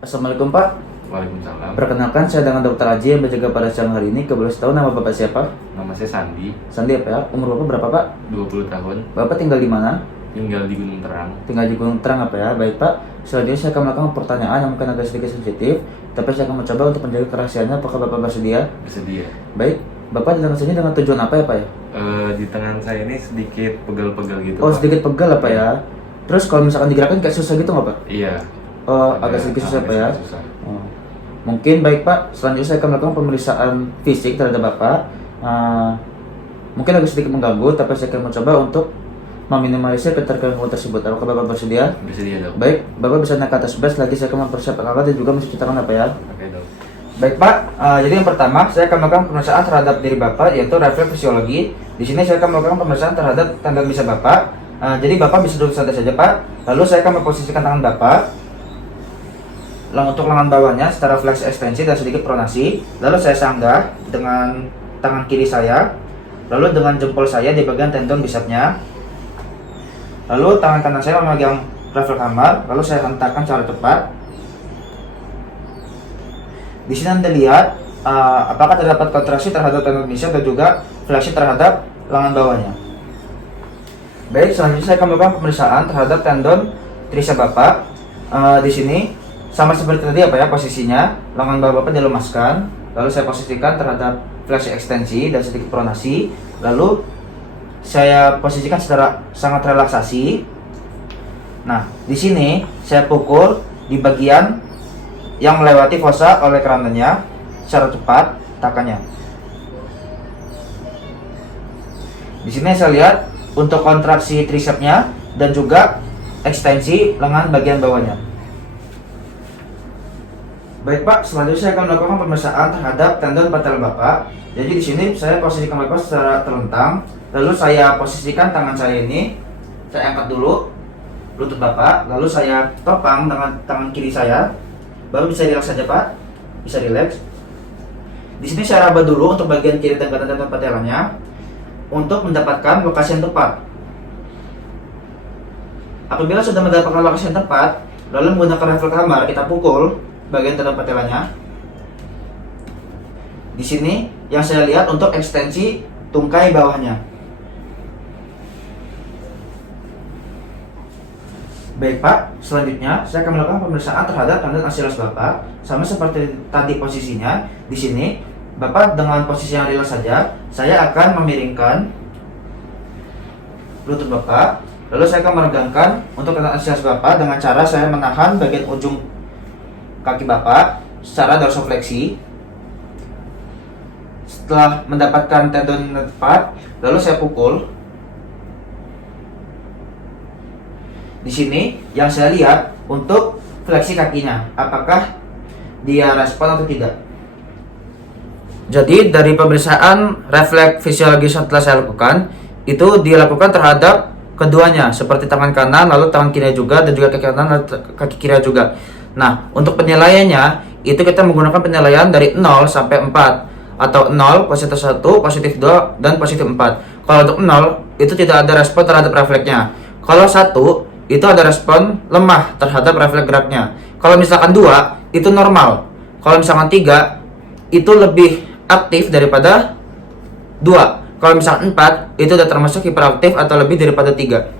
Assalamualaikum Pak. Waalaikumsalam. Perkenalkan saya dengan Dr. Aji yang berjaga pada siang hari ini. Boleh tahu nama Bapak siapa? Nama saya Sandi, Sandi apa ya? Umur Bapak berapa Pak? 20 tahun, Bapak tinggal di mana? tinggal di Gunung Terang. Tinggal di Gunung Terang apa ya? Baik Pak. Selanjutnya saya akan melakukan pertanyaan yang mungkin agak sedikit sensitif, tapi saya akan mencoba untuk menjaga kerahasiaannya. Apakah Bapak bersedia? Bersedia. Baik. Bapak datang ke sini dengan tujuan apa ya Pak ya? Di tangan saya ini sedikit pegal-pegal gitu, Oh, Pak. sedikit pegal apa ya? Terus kalau misalkan digerakkan kayak susah gitu nggak Pak? Iya. Oh, agak sedikit susah Pak ya? Agak susah. Oh. Mungkin baik Pak, selanjutnya saya akan melakukan pemeriksaan fisik terhadap Bapak. Mungkin agak sedikit mengganggu, tapi saya akan mencoba untuk meminimalisir ketergangguan tersebut. Apakah Bapak bersedia? Bersedia, Dok. Baik, Bapak bisa naik ke atas bus, lagi saya akan mempersiapkan alat dan juga mencuci tangan apa ya. Oke, Dok. Baik Pak, jadi yang pertama saya akan melakukan pemeriksaan terhadap diri Bapak, yaitu refleks fisiologi. Di sini saya akan melakukan pemeriksaan terhadap tendon bisa Bapak. Jadi Bapak bisa duduk santai saja Pak. Lalu saya akan memposisikan tangan Bapak untuk lengan bawahnya secara flex ekstensi dan sedikit pronasi. Lalu saya sanggah dengan tangan kiri saya, lalu dengan jempol saya di bagian tendon bicepnya. Lalu tangan kanan saya memegang refleks hammer, lalu saya hentakkan secara cepat. Di sini Anda lihat apakah terdapat kontraksi terhadap tendon bicep dan juga fleksi terhadap lengan bawahnya. Baik, selanjutnya saya akan melakukan pemeriksaan terhadap tendon tricep Bapak. Di sini sama seperti tadi apa ya posisinya, lengan bawah Bapak dilemaskan, lalu saya posisikan terhadap fleksi ekstensi dan sedikit pronasi, lalu saya posisikan secara sangat relaksasi. Nah, di sini saya pukul di bagian yang melewati fossa oleh kerananya secara cepat takannya. Di sini saya lihat untuk kontraksi tricepnya dan juga ekstensi lengan bagian bawahnya. Baik Pak, selanjutnya saya akan melakukan pemeriksaan terhadap tendon patella Bapak. Jadi di sini saya posisikan Bapak secara terlentang, lalu saya posisikan tangan saya ini, saya angkat dulu lutut Bapak, lalu saya topang dengan tangan kiri saya. Baru bisa rileks saja Pak, bisa rileks. Di sini saya raba dulu untuk bagian kiri dan kanan tendon patellanya untuk mendapatkan lokasi yang tepat. Apabila sudah mendapatkan lokasi yang tepat, lalu menggunakan refleks hammer kita pukul bagian tendon patellanya. Di sini yang saya lihat untuk ekstensi tungkai bawahnya. Baik Pak, selanjutnya saya akan melakukan pemeriksaan terhadap tendon Achilles Bapak. Sama seperti tadi posisinya. Di sini Bapak dengan posisi yang rileks saja, saya akan memiringkan lutut Bapak. Lalu saya akan meregangkan untuk tendon Achilles Bapak dengan cara saya menahan bagian ujung kaki Bapak secara dorsofleksi. Setelah mendapatkan tendon tepat, lalu saya pukul. Di sini yang saya lihat untuk fleksi kakinya, apakah dia respon atau tidak. Jadi dari pemeriksaan refleks fisiologi yang telah saya lakukan, itu dilakukan terhadap keduanya, seperti tangan kanan, lalu tangan kiri juga, dan juga kaki kanan, lalu kaki kiri juga. Nah, untuk penilaiannya, itu kita menggunakan penilaian dari 0 sampai 4, atau 0, positif 1, positif 2, dan positif 4. Kalau untuk 0, itu tidak ada respon terhadap refleksnya. Kalau 1, itu ada respon lemah terhadap refleks geraknya. Kalau misalkan 2, itu normal. Kalau misalkan 3, itu lebih aktif daripada 2. Kalau misalkan 4, itu sudah termasuk hiperaktif atau lebih daripada 3.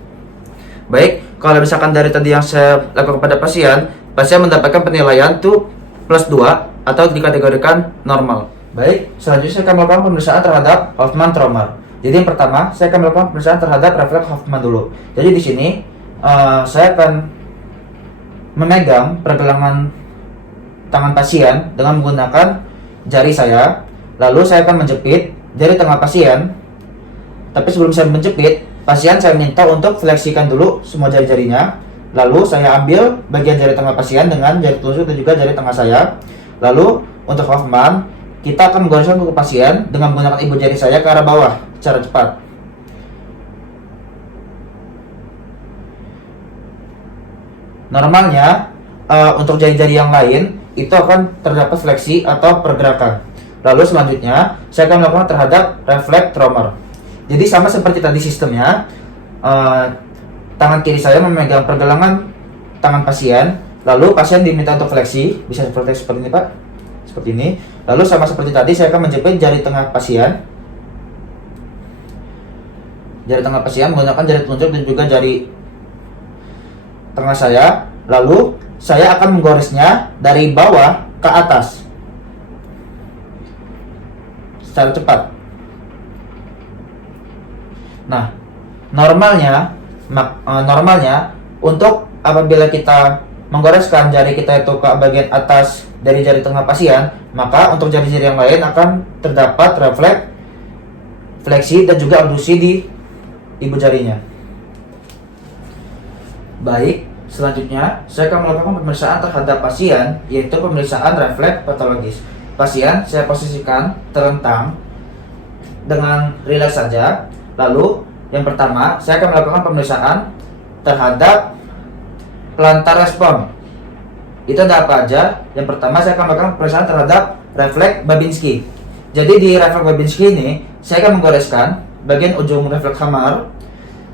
Baik, kalau misalkan dari tadi yang saya lakukan pada pasien mendapatkan penilaian tuh plus 2 atau dikategorikan normal. Baik, selanjutnya saya akan melakukan pemeriksaan terhadap Hoffmann-Trommer. Jadi yang pertama, saya akan melakukan pemeriksaan terhadap refleks Hoffmann dulu. Jadi di sini saya akan memegang pergelangan tangan pasien dengan menggunakan jari saya. Lalu saya akan menjepit jari tengah pasien. Tapi sebelum saya menjepit, pasien saya minta untuk fleksikan dulu semua jari-jarinya. Lalu saya ambil bagian jari tengah pasien dengan jari telunjuk dan juga jari tengah saya. Lalu untuk Hoffmann, kita akan menggoreskan kuku pasien dengan menggunakan ibu jari saya ke arah bawah secara cepat. Normalnya untuk jari-jari yang lain itu akan terdapat fleksi atau pergerakan. Lalu selanjutnya saya akan melakukan terhadap refleks Trommer. Jadi sama seperti tadi sistemnya, tangan kiri saya memegang pergelangan tangan pasien, Lalu pasien diminta untuk fleksi, bisa seperti ini Pak, seperti ini. Lalu sama seperti tadi, saya akan menjepit jari tengah pasien, menggunakan jari telunjuk dan juga jari tengah saya. Lalu saya akan menggoresnya dari bawah ke atas secara cepat. Nah, normalnya untuk apabila kita menggoreskan jari kita itu ke bagian atas dari jari tengah pasien, maka untuk jari-jari yang lain akan terdapat refleks, fleksi dan juga abduksi di ibu jarinya. Baik, selanjutnya saya akan melakukan pemeriksaan terhadap pasien, yaitu pemeriksaan refleks patologis. Pasien saya posisikan terlentang dengan rileks saja. Lalu yang pertama saya akan melakukan pemeriksaan terhadap pelantar respon. Itu ada apa aja? Yang pertama saya akan melakukan pemeriksaan terhadap refleks Babinski. Jadi di refleks Babinski ini saya akan menggoreskan bagian ujung refleks hammer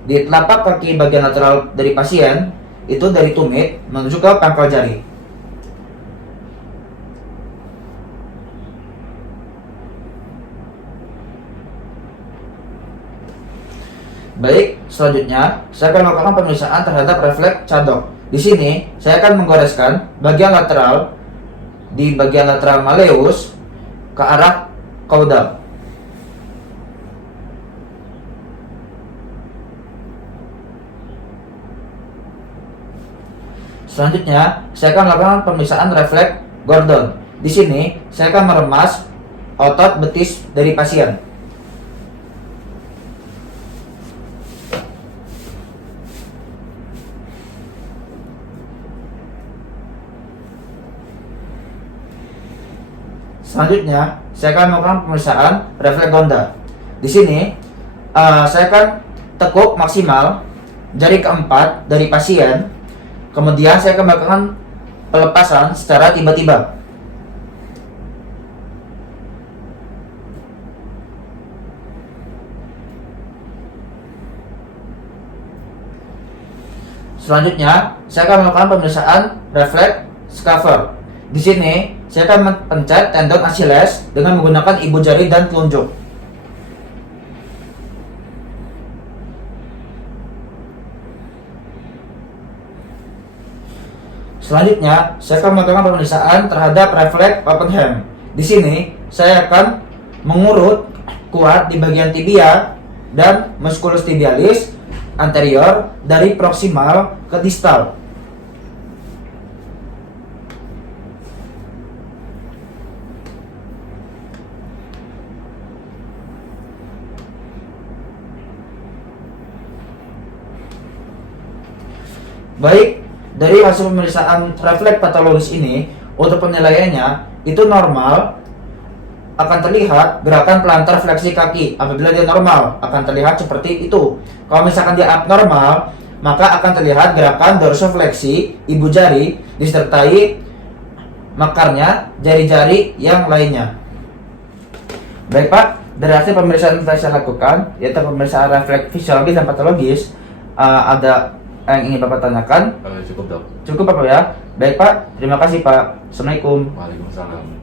di telapak kaki bagian lateral dari pasien, itu dari tumit menuju ke pangkal jari. Baik, selanjutnya saya akan melakukan pemeriksaan terhadap refleks cadok. Di sini saya akan menggoreskan bagian lateral di bagian lateral malleus ke arah kaudal. Selanjutnya saya akan melakukan pemeriksaan refleks Gordon. Di sini saya akan meremas otot betis dari pasien. Selanjutnya, saya akan melakukan pemeriksaan refleks Gonda. Di sini, saya akan tekuk maksimal jari keempat dari pasien. Kemudian, saya akan melakukan pelepasan secara tiba-tiba. Selanjutnya, saya akan melakukan pemeriksaan refleks scaver. Di sini, saya akan mencet tendon Achilles dengan menggunakan ibu jari dan telunjuk. Selanjutnya, saya akan melakukan pemeriksaan terhadap refleks Pappenheim. Di sini, saya akan mengurut kuat di bagian tibia dan musculus tibialis anterior dari proksimal ke distal. Baik, dari hasil pemeriksaan refleks patologis ini, untuk penilaiannya itu normal, akan terlihat gerakan pelantar fleksi kaki. Apabila dia normal, akan terlihat seperti itu. Kalau misalkan dia abnormal, maka akan terlihat gerakan dorsofleksi ibu jari disertai mekarnya jari-jari yang lainnya. Baik Pak, dari hasil pemeriksaan yang saya lakukan, yaitu pemeriksaan refleks fisiologis dan patologis, ada yang ingin Bapak tanyakan? Cukup dok. Cukup Bapak ya? Baik Pak, terima kasih Pak. Assalamualaikum. Waalaikumsalam.